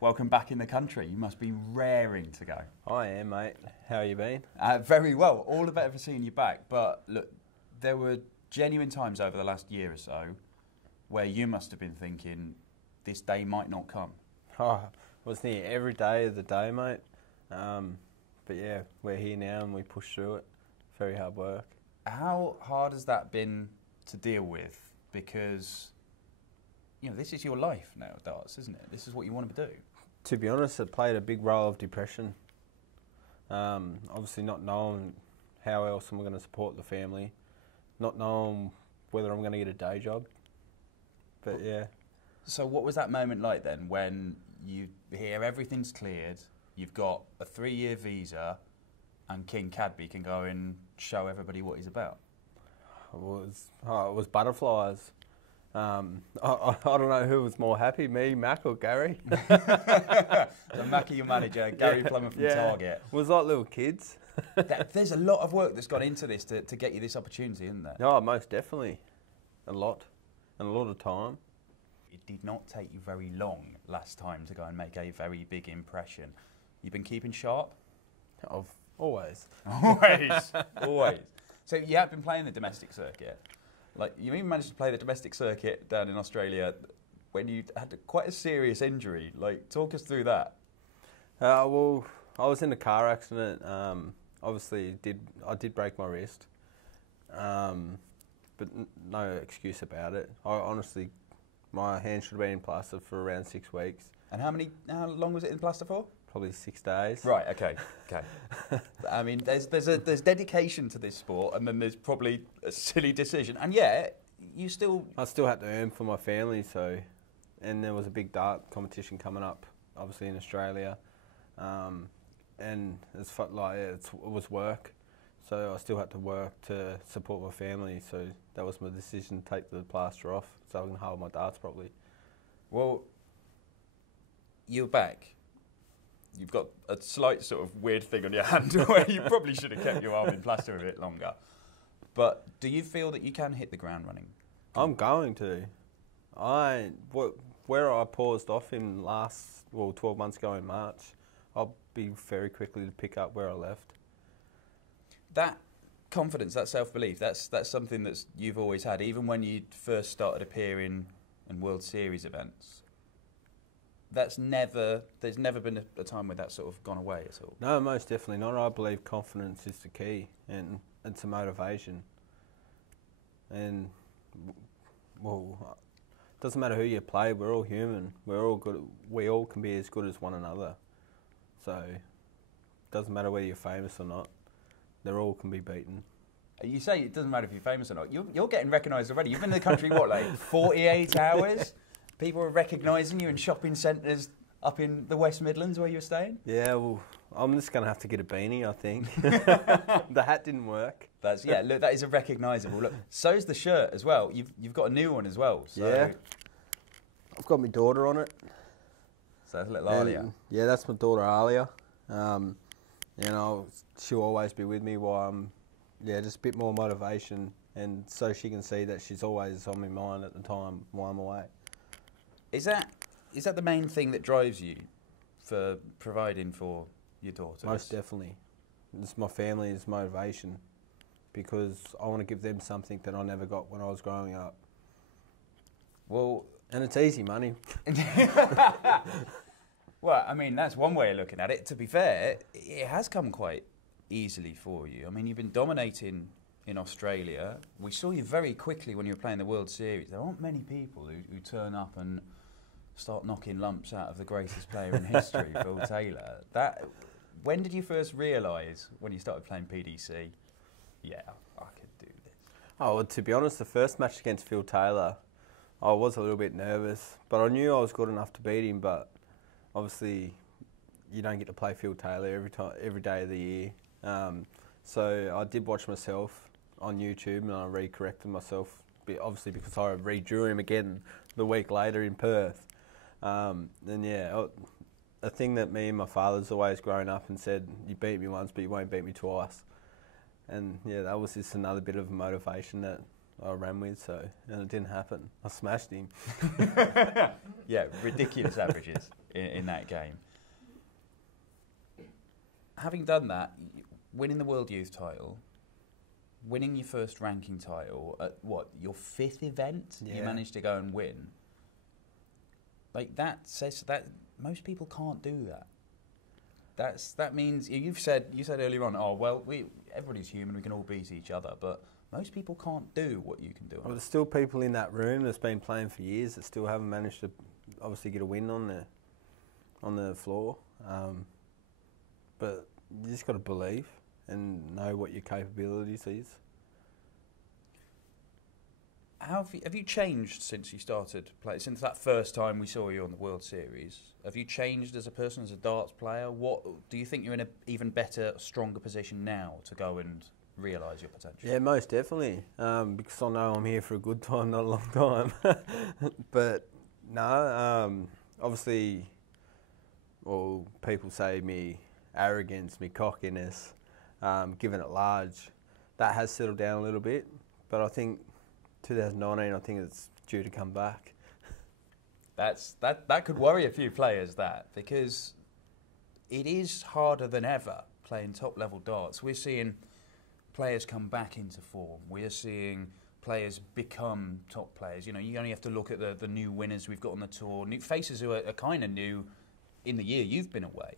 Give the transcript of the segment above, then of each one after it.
welcome back in the country. You must be raring to go. I am, mate. How you been? Very well. All the better for seeing you back. But look, there were genuine times over the last year or so where you must have been thinking this day might not come. Oh, I was near every day of the day, mate. But yeah, we're here now and we push through it. Very hard work. How hard has that been to deal with? Because, you know, this is your life now, darts, isn't it? This is what you want to do. To be honest, it played a big role of depression. Obviously not knowing how else am I going to support the family, not knowing whether I'm going to get a day job. But yeah. So what was that moment like then when you hear everything's cleared, you've got a 3-year visa and King Cadby can go and show everybody what he's about? It was butterflies. I don't know who was more happy, me, Mac or Gary. So Mackie, your manager, Gary Plummer from Target. It was like little kids. There's a lot of work that's gone into this to get you this opportunity, isn't there? Oh, most definitely. A lot. And a lot of time. It did not take you very long last time to go and make a very big impression. You've been keeping sharp? Always. Always. So you have been playing the domestic circuit. Like, you even managed to play the domestic circuit down in Australia when you had quite a serious injury. Like, talk us through that. Well, I was in a car accident. Obviously, I did break my wrist, but no excuse about it. Honestly, my hand should have been in plaster for around 6 weeks. And how long was it in plaster for? Probably 6 days. Right. Okay. I mean, there's dedication to this sport, and then there's probably a silly decision. And yeah, I still had to earn for my family, so, and there was a big dart competition coming up, obviously in Australia, and it was work, so I still had to work to support my family. So that was my decision to take the plaster off, so I can hold my darts properly. Well, you're back. You've got a slight sort of weird thing on your hand where you probably should have kept your arm in plaster a bit longer. But do you feel that you can hit the ground running? I'm going to. Where I paused off in 12 months ago in March, I'll be very quickly to pick up where I left. That confidence, that self-belief, that's something that you've always had, even when you first started appearing in World Series events. There's never been a time where that's sort of gone away at all. No, most definitely not. I believe confidence is the key, and it's a motivation. And well, it doesn't matter who you play. We're all human. We're all good. We all can be as good as one another. So it doesn't matter whether you're famous or not. They all can be beaten. You say it doesn't matter if you're famous or not. You're getting recognised already. You've been in the country what, like 48 hours? People are recognising you in shopping centres up in the West Midlands where you're staying? Yeah, well, I'm just going to have to get a beanie, I think. The hat didn't work. Look, that is a recognisable look. So's the shirt as well. You've got a new one as well. So. Yeah. I've got my daughter on it. So that's a little Alia. Yeah, that's my daughter Alia. She'll always be with me while I'm, just a bit more motivation, and so she can see that she's always on my mind at the time while I'm away. Is that the main thing that drives you for providing for your daughters? Most definitely. It's my family's motivation, because I want to give them something that I never got when I was growing up. Well, and it's easy money. Well, I mean, that's one way of looking at it. To be fair, it has come quite easily for you. I mean, you've been dominating in Australia. We saw you very quickly when you were playing the World Series. There aren't many people who turn up and start knocking lumps out of the greatest player in history, Phil Taylor. When did you first realise, when you started playing PDC, yeah, I could do this? Oh, well, to be honest, the first match against Phil Taylor, I was a little bit nervous, but I knew I was good enough to beat him. But obviously, you don't get to play Phil Taylor every day of the year. So I did watch myself on YouTube, and I re-corrected myself, obviously because I redrew him again the week later in Perth. A thing that me and my father's always grown up and said, you beat me once, but you won't beat me twice. And yeah, that was just another bit of motivation that I ran with, and it didn't happen. I smashed him. Yeah, ridiculous averages in that that game. Having done that, winning the World Youth title, winning your first ranking title at your 5th event, you managed to go and win. Like that says that most people can't do that. That means you said earlier on. Oh well, everybody's human. We can all beat each other, but most people can't do what you can do. Well, there's still people in that room that's been playing for years that still haven't managed to obviously get a win on the floor. But you just got to believe and know what your capabilities is. Have you changed since you started playing? Since that first time we saw you on the World Series, have you changed as a person, as a darts player? What do you think you're in an even better, stronger position now to go and realise your potential? Yeah, most definitely. Because I know I'm here for a good time, not a long time. But no, obviously, well, people say me arrogance, me cockiness, giving it large. That has settled down a little bit, but I think 2019, I think it's due to come back. That could worry a few players, because it is harder than ever playing top-level darts. We're seeing players come back into form. We're seeing players become top players. You know, you only have to look at the new winners we've got on the tour, new faces who are kind of new in the year you've been away.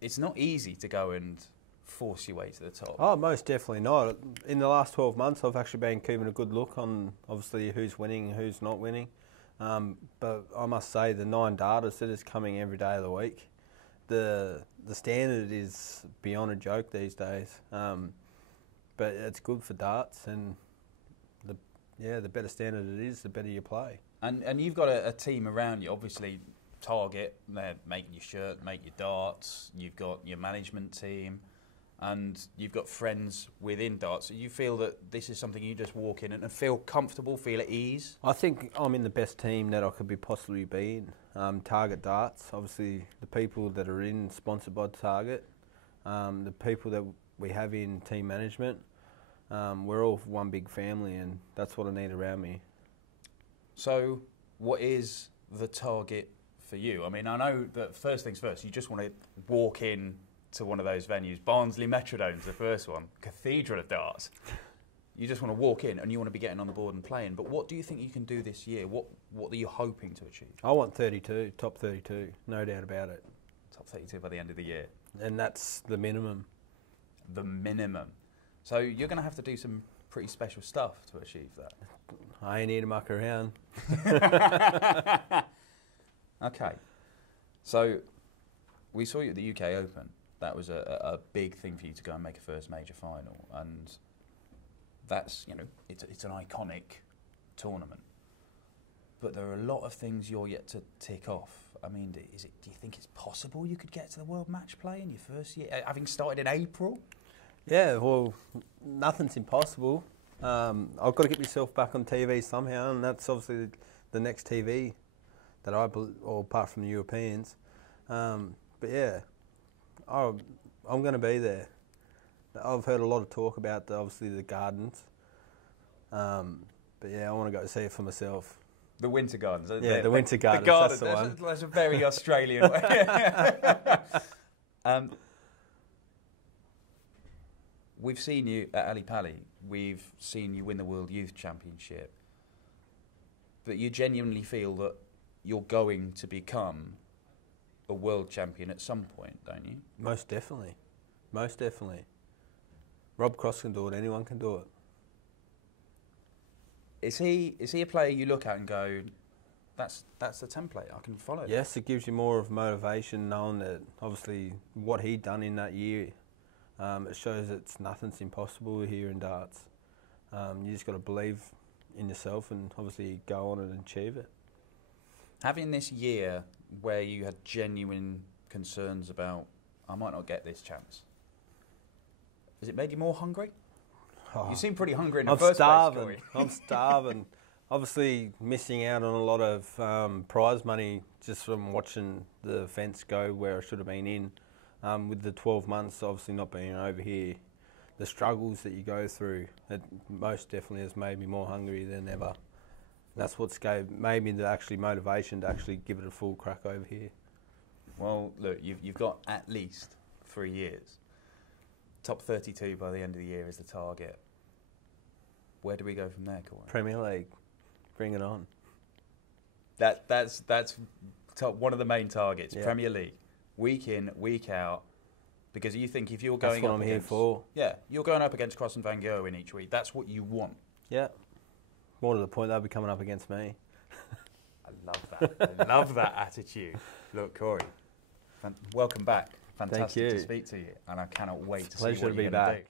It's not easy to go and force your way to the top. Oh, most definitely not. In the last 12 months, I've actually been keeping a good look on, obviously, who's winning and who's not winning. But I must say, the 9 darters that is coming every day of the week, the standard is beyond a joke these days. But it's good for darts, and the better standard it is, the better you play. And you've got a team around you, obviously. Target, they're making your shirt, make your darts. You've got your management team, and you've got friends within darts. So you feel that this is something you just walk in and feel comfortable, feel at ease? I think I'm in the best team that I could possibly be in. Target Darts, obviously the people that are in sponsored by Target, the people that we have in team management, we're all one big family, and that's what I need around me. So what is the target for you? I mean, I know that first things first, you just want to walk in to one of those venues. Barnsley Metrodome's the first one, Cathedral of Darts. You just want to walk in and you want to be getting on the board and playing. But what do you think you can do this year? What are you hoping to achieve? I want 32, top 32, no doubt about it. Top 32 by the end of the year. And that's the minimum. The minimum. So you're going to have to do some pretty special stuff to achieve that. I ain't here to muck around. Okay. So we saw you at the UK Open. That was a big thing for you to go and make a first major final. And that's, you know, it's an iconic tournament. But there are a lot of things you're yet to tick off. I mean, do you think it's possible you could get to the World Match Play in your first year, having started in April? Yeah, well, nothing's impossible. I've got to get myself back on TV somehow, and that's obviously the next TV that apart from the Europeans. But yeah, I'm going to be there. I've heard a lot of talk about obviously the Gardens. But yeah, I want to go see it for myself. The Winter Gardens. Yeah, the Winter Gardens. That's the one. That's a very Australian way. We've seen you at Ali Pali. We've seen you win the World Youth Championship. But you genuinely feel that you're going to become a world champion at some point, don't you? Most definitely. Most definitely. Rob Cross can do it. Anyone can do it. Is he a player you look at and go, that's the template, I can follow? Yes, it gives you more of motivation knowing that obviously what he'd done in that year. It shows that nothing's impossible here in darts. You just got to believe in yourself and obviously go on and achieve it. Having this year where you had genuine concerns about, I might not get this chance, has it made you more hungry? Oh, you seem pretty hungry in the first place. I'm starving. Obviously missing out on a lot of prize money just from watching the fence go where I should have been in. With the 12 months obviously not being over here, the struggles that you go through, it most definitely has made me more hungry than ever. That's what's made me the actually motivation to actually give it a full crack over here. Well, look, you've got at least 3 years. Top 32 by the end of the year is the target. Where do we go from there, Corey? Premier League, bring it on. That's one of the main targets. Yeah. Premier League, week in, week out. Because you think if you're going that's what I'm here for. Yeah, you're going up against Cross and Van Gogh in each week. That's what you want. Yeah. More to the point, they'll be coming up against me. I love that. I love that attitude. Look, Corey, welcome back. Fantastic to speak to you, and I cannot wait to see what you're going to do.